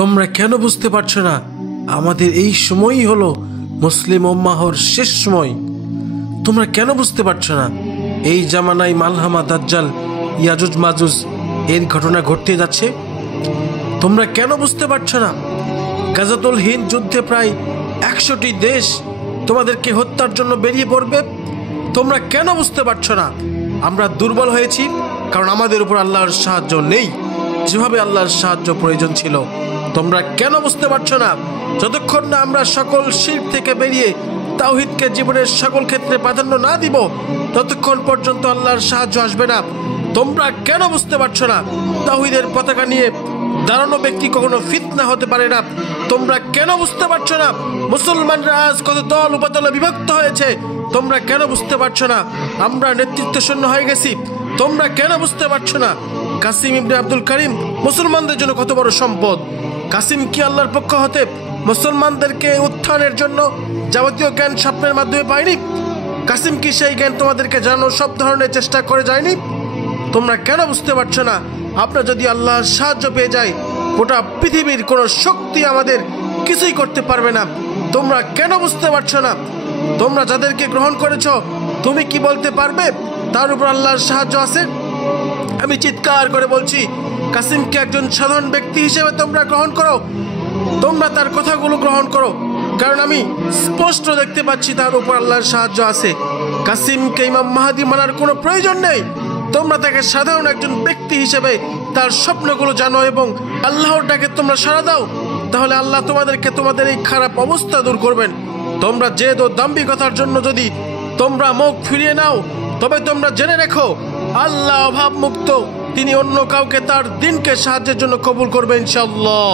তোমরা কেন বুঝতে পারছো না আমাদের এই সময়ই হলো মুসলিম উম্মাহর শেষ সময়? তোমরা কেন বুঝতে পারছো না এই জামানায় মালহামা দাজ্জাল ইয়াজুজ মাজুজ এর ঘটনা ঘটতে যাচ্ছে? তোমরা কেন বুঝতে পারছো না গাজাতুল হিন্দ যুদ্ধে প্রায় 100টি দেশ তোমাদেরকে হত্যার জন্য বেরিয়ে পড়বে? তোমরা কেন বুঝতে পারছো না আমরা দুর্বল হয়েছি কারণ আমাদের উপর আল্লাহর সাহায্য নেই যেভাবে আল্লাহর সাহায্য প্রয়োজন ছিল? তোমরা কেন বুঝতে পারছো না যতক্ষণ না আমরা সকল শিরক থেকে বেরিয়ে তাওহীদকে জীবনের সকল ক্ষেত্রে প্রাধান্য না দিব ততক্ষণ পর্যন্ত আল্লাহর সাহায্য আসবে না? তোমরা কেন বুঝতে পারছো না তাওহীদের পতাকা নিয়ে দাঁড়ানো ব্যক্তি কখনো ফিতনা হতে পারে না? তোমরা কেন বুঝতে পারছো না মুসলমানরা আজ কত দল উপদলে বিভক্ত হয়েছে? তোমরা কেন বুঝতে পারছো না আমরা নেতৃত্ব শূন্য হয়ে গেছি? তোমরা কেন বুঝতে পারছো না কাসিম ইবনে আব্দুল করিম মুসলমানদের জন্য কত বড় সম্পদ? কাসিম কি আল্লাহর পক্ষ হতে মুসলমানদেরকে উত্থানের জন্য যাবতীয় জ্ঞান স্বপ্নের মাধ্যমে পায়নি? কাসিম কি সেই জ্ঞান তোমাদেরকে জানানোর সব ধরনের চেষ্টা করে যায়নি? তোমরা কেন বুঝতে পারছো না আমরা যদি আল্লাহর সাহায্য পেয়ে যাই গোটা পৃথিবীর কোনো শক্তি আমাদের কিছুই করতে পারবে না? তোমরা কেন বুঝতে পারছো না তোমরা যাদেরকে গ্রহণ করেছো তুমি কি বলতে পারবে তার উপর আল্লাহর সাহায্য আছে? আমি চিৎকার করে বলছি কাসিমকে একজন সাধারণ ব্যক্তি হিসেবে তোমরা গ্রহণ করো, তোমরা তার কথাগুলো গ্রহণ করো, কারণ আমি স্পষ্ট দেখতে পাচ্ছি তার উপর আল্লাহর সাহায্য আছে। কাসিমকে ইমাম মাহদী মানার কোনো প্রয়োজন নেই। তোমরা তাকে সাধারণ একজন ব্যক্তি হিসেবে তার স্বপ্নগুলো জানো এবং আল্লাহর ডাকে তোমরা সাড়া দাও, তাহলে আল্লাহ তোমাদেরকে তোমাদের এই খারাপ অবস্থা দূর করবেন। তোমরা জেদ ও দাম্ভিকতার জন্য যদি তোমরা মুখ ফিরিয়ে নাও তবে তোমরা জেনে রেখো আল্লাহ অভাব মুক্ত, তিনি অন্য কাউকে তার দিনকে সাহায্যের জন্য কবুল করবেন ইনশাআল্লাহ।